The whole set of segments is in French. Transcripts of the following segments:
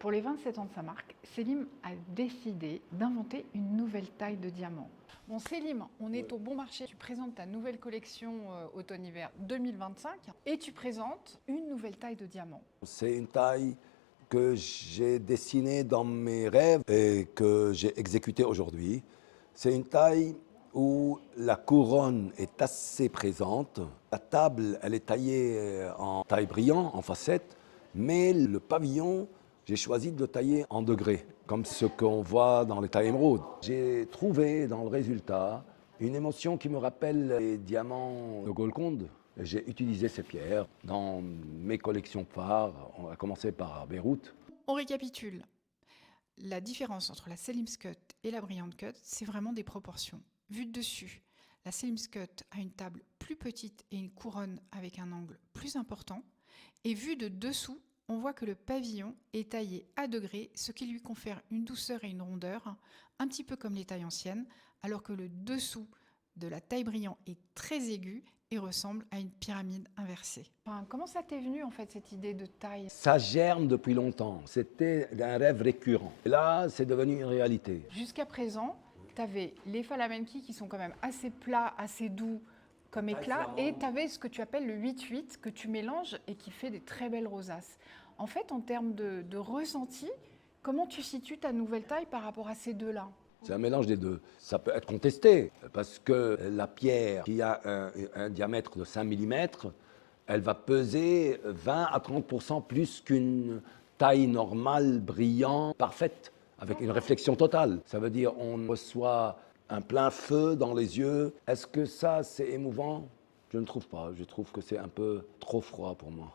Pour les 27 ans de sa marque, Selim a décidé d'inventer une nouvelle taille de diamant. Bon Selim, on est au bon marché. Tu présentes ta nouvelle collection automne-hiver 2025 et tu présentes une nouvelle taille de diamant. C'est une taille que j'ai dessinée dans mes rêves et que j'ai exécutée aujourd'hui. C'est une taille où la couronne est assez présente. La table, elle est taillée en taille brillant, en facette, mais le pavillon, j'ai choisi de le tailler en degrés, comme ce qu'on voit dans les tailles émeraudes. J'ai trouvé dans le résultat une émotion qui me rappelle les diamants de Golconde. J'ai utilisé ces pierres dans mes collections phares. On a commencé par Beyrouth. On récapitule. La différence entre la Selim's Cut et la Brilliant Cut, c'est vraiment des proportions. Vu de dessus, la Selim's Cut a une table plus petite et une couronne avec un angle plus important. Et vu de dessous, on voit que le pavillon est taillé à degrés, ce qui lui confère une douceur et une rondeur, un petit peu comme les tailles anciennes, alors que le dessous de la taille brillant est très aigu et ressemble à une pyramide inversée. Enfin, comment ça t'est venu en fait cette idée de taille? Ça germe depuis longtemps. C'était un rêve récurrent. Et là, c'est devenu une réalité. Jusqu'à présent, tu avais les falamenki qui sont quand même assez plats, assez doux comme éclat, et tu avais ce que tu appelles le 8-8 que tu mélanges et qui fait des très belles rosaces. En fait, en termes de ressenti, comment tu situes ta nouvelle taille par rapport à ces deux-là? C'est un mélange des deux. Ça peut être contesté parce que la pierre qui a un diamètre de 5 mm, elle va peser 20 à 30% plus qu'une taille normale, brillante, parfaite, avec une réflexion totale. Ça veut dire on reçoit un plein feu dans les yeux. Est-ce que ça, c'est émouvant? Je ne trouve pas. Je trouve que c'est un peu trop froid pour moi.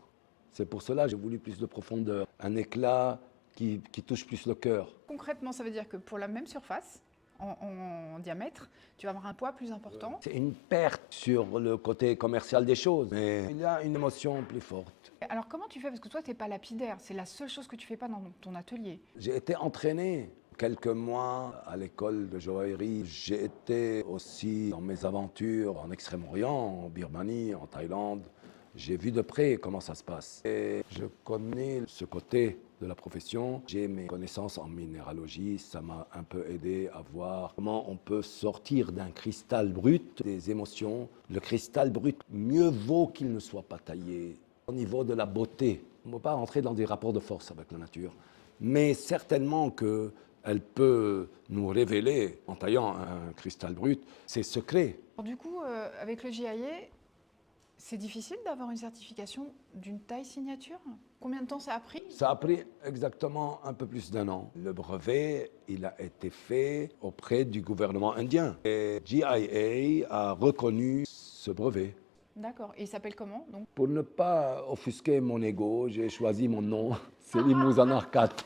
C'est pour cela que j'ai voulu plus de profondeur, un éclat qui touche plus le cœur. Concrètement, ça veut dire que pour la même surface, en diamètre, tu vas avoir un poids plus important. C'est une perte sur le côté commercial des choses, mais il y a une émotion plus forte. Alors comment tu fais? Parce que toi, tu n'es pas lapidaire, c'est la seule chose que tu fais pas dans ton atelier. J'ai été entraîné quelques mois à l'école de joaillerie. J'ai été aussi dans mes aventures en Extrême-Orient, en Birmanie, en Thaïlande. J'ai vu de près comment ça se passe. Et je connais ce côté de la profession. J'ai mes connaissances en minéralogie. Ça m'a un peu aidé à voir comment on peut sortir d'un cristal brut des émotions. Le cristal brut, mieux vaut qu'il ne soit pas taillé. Au niveau de la beauté, on ne peut pas rentrer dans des rapports de force avec la nature. Mais certainement qu'elle peut nous révéler, en taillant un cristal brut, ses secrets. Alors, du coup, avec le GIA, c'est difficile d'avoir une certification d'une taille signature? Combien de temps ça a pris? Ça a pris exactement un peu plus d'1 an. Le brevet, il a été fait auprès du gouvernement indien. Et GIA a reconnu ce brevet. D'accord. Et il s'appelle comment donc? Pour ne pas offusquer mon ego, j'ai choisi mon nom, Selim Mouzanar 4.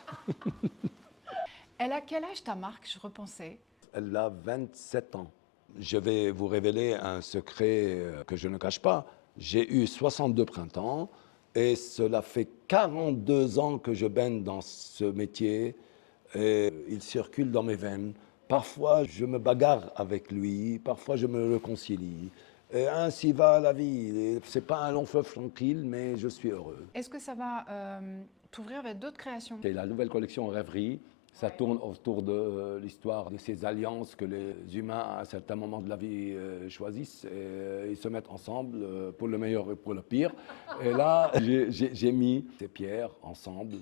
Elle a quel âge ta marque? Je repensais. Elle a 27 ans. Je vais vous révéler un secret que je ne cache pas. J'ai eu 62 printemps et cela fait 42 ans que je baigne dans ce métier. Et il circule dans mes veines. Parfois, je me bagarre avec lui, parfois je me réconcilie. Et ainsi va la vie. Ce n'est pas un long fleuve tranquille, mais je suis heureux. Est-ce que ça va t'ouvrir vers d'autres créations? C'est la nouvelle collection Rêverie. Ça tourne autour de l'histoire de ces alliances que les humains, à un certain moment de la vie, choisissent. Et ils se mettent ensemble pour le meilleur et pour le pire. Et là, j'ai mis ces pierres ensemble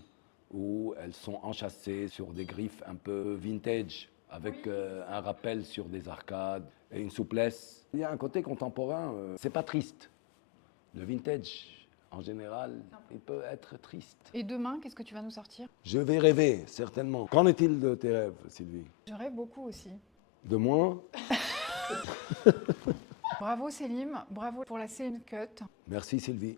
où elles sont enchâssées sur des griffes un peu vintage, avec un rappel sur des arcades et une souplesse. Il y a un côté contemporain, c'est pas triste. Le vintage, en général, il peut être triste. Et demain, qu'est-ce que tu vas nous sortir? Je vais rêver, certainement. Qu'en est-il de tes rêves, Sylvie? Je rêve beaucoup aussi. De moi? Bravo Selim, bravo pour la Selim Cut. Merci, Sylvie.